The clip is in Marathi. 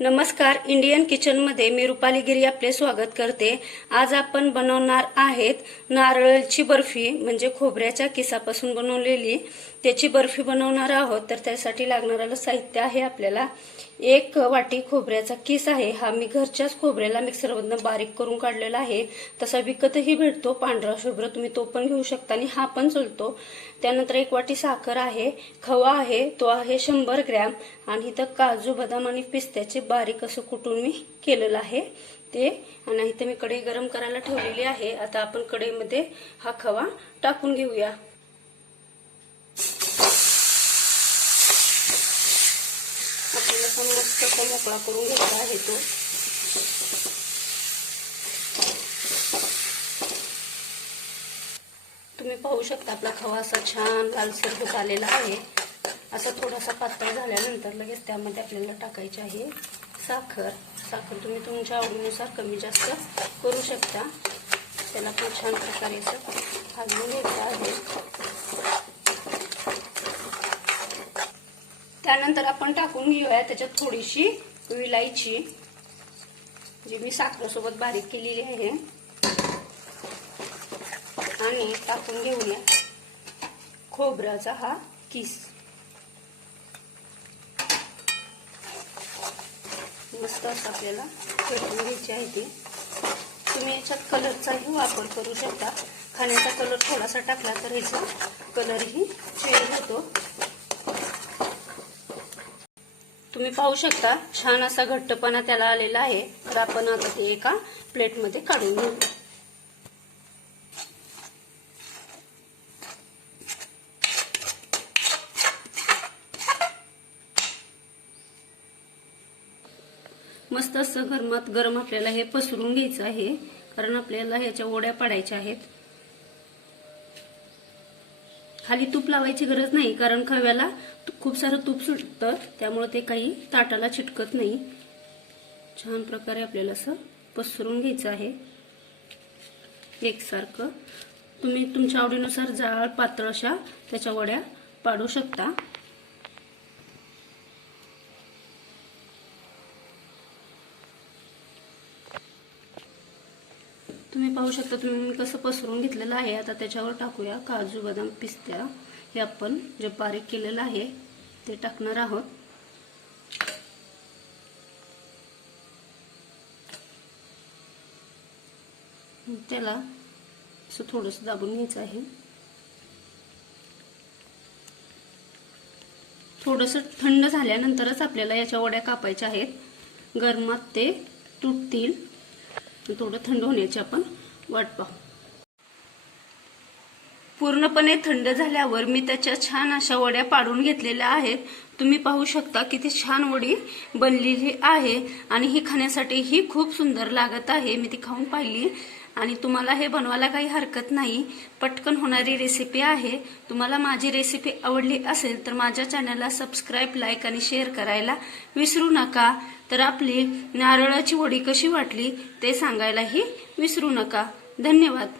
नमस्कार इंडियन किचनमध्ये मी रुपाली गिरी आपले स्वागत करते. आज आपण बनवणार आहेत नारळची बर्फी म्हणजे खोबऱ्याच्या किसापासून बनवलेली. त्याची बर्फी बनवणार आहोत तर त्यासाठी लागणारं साहित्य आहे आपल्याला. एक वाटी खोबऱ्याचा किस आहे हा मी घरच्याच खोबऱ्याला मिक्सरमधनं बारीक करून काढलेला आहे. तसा विकतही भेटतो पांढरा शुभ्र तुम्ही तो पण घेऊ शकता आणि हा पण चलतो. त्यानंतर एक वाटी साखर आहे खवा आहे तो आहे शंभर ग्रॅम. आणि इथं काजू बदाम आणि पिस्त्याचे बारीक असं कुटून मी केलेलं आहे. ते आणि इथे मी कढई गरम करायला ठेवलेली आहे. आता आपण कढईमध्ये हा खवा टाकून घेऊया. आपल्याला पण मस्त मोकळा करून घ्यायचा आहे तो. तुम्ही पाहू शकता आपला खवा असा छान लालसर होत आलेला आहे. असा थोडासा पातळ झाल्यानंतर लगेच त्यामध्ये आपल्याला टाकायची आहे साखर. साखर तुम्ही तुमच्या आवडीनुसार कमी जास्त करू शकता. त्याला पण छान प्रकारे असं भाजून घ्यायचं आहे. त्यानंतर आपण टाकून घेऊया त्याच्यात थोडीशी विलायची जी मी साखरेसोबत बारीक केलेली आहे. आणि टाकून घेऊया खोबऱ्याचा हा किस. मस्त असं आपल्याला फेटून घ्यायची आहे ती. तुम्ही याच्यात कलरचाही वापर करू शकता. खाण्याचा कलर थोडासा टाकला तर ह्याचा कलरही चेंज होतो. तुम्ही पाहू शकता छान असा घट्टपणा त्याला आलेला आहे. तर आपण आता ते एका प्लेटमध्ये काढून घेऊ. मस्त असं गरमात गरम आपल्याला हे पसरून घ्यायचं आहे. कारण आपल्याला ह्याच्या ओड्या पाडायच्या आहेत. खाली तूप लावायची गरज नाही कारण खव्याला खूप सारं तूप सुटतं त्यामुळे ते काही ताटाला चिटकत नाही. छान प्रकारे आपल्याला असं पसरून घ्यायचं आहे. एकसारखं. तुम्ही तुमच्या आवडीनुसार जाळ पातळ अशा त्याच्या वड्या पाडू शकता. तुम्ही पाहू शकता तुम्ही मी कसं पसरून घेतलेलं आहे आता त्याच्यावर टाकूया. काजू बदाम पिस्त्या हे आपण जे बारीक केलेलं आहे ते टाकणार आहोत. त्याला असं थोडंसं दाबून घ्यायचं आहे. थोडंसं थंड झाल्यानंतरच आपल्याला याच्या वड्या कापायच्या आहेत. गरमात ते तुटतील. थोडं थंड होण्याची आपण वाट पाहू. पूर्णपणे थंड झाल्यावर मी त्याच्या छान अशा वड्या पाडून घेतलेल्या आहेत. तुम्ही पाहू शकता किती छान वडी बनलेली आहे आणि ही खाण्यासाठी ही खूप सुंदर लागत आहे. मी ती खाऊन पाहिली. आणि तुम्हाला हे बनवायला काही हरकत नाही. पटकन होणारी रेसिपी आहे. तुम्हाला माझी रेसिपी आवडली असेल तर माझ्या चॅनलला सबस्क्राईब लाईक आणि शेअर करायला विसरू नका. तर आपली नारळाची वडी कशी वाटली ते सांगायलाही विसरू नका. धन्यवाद.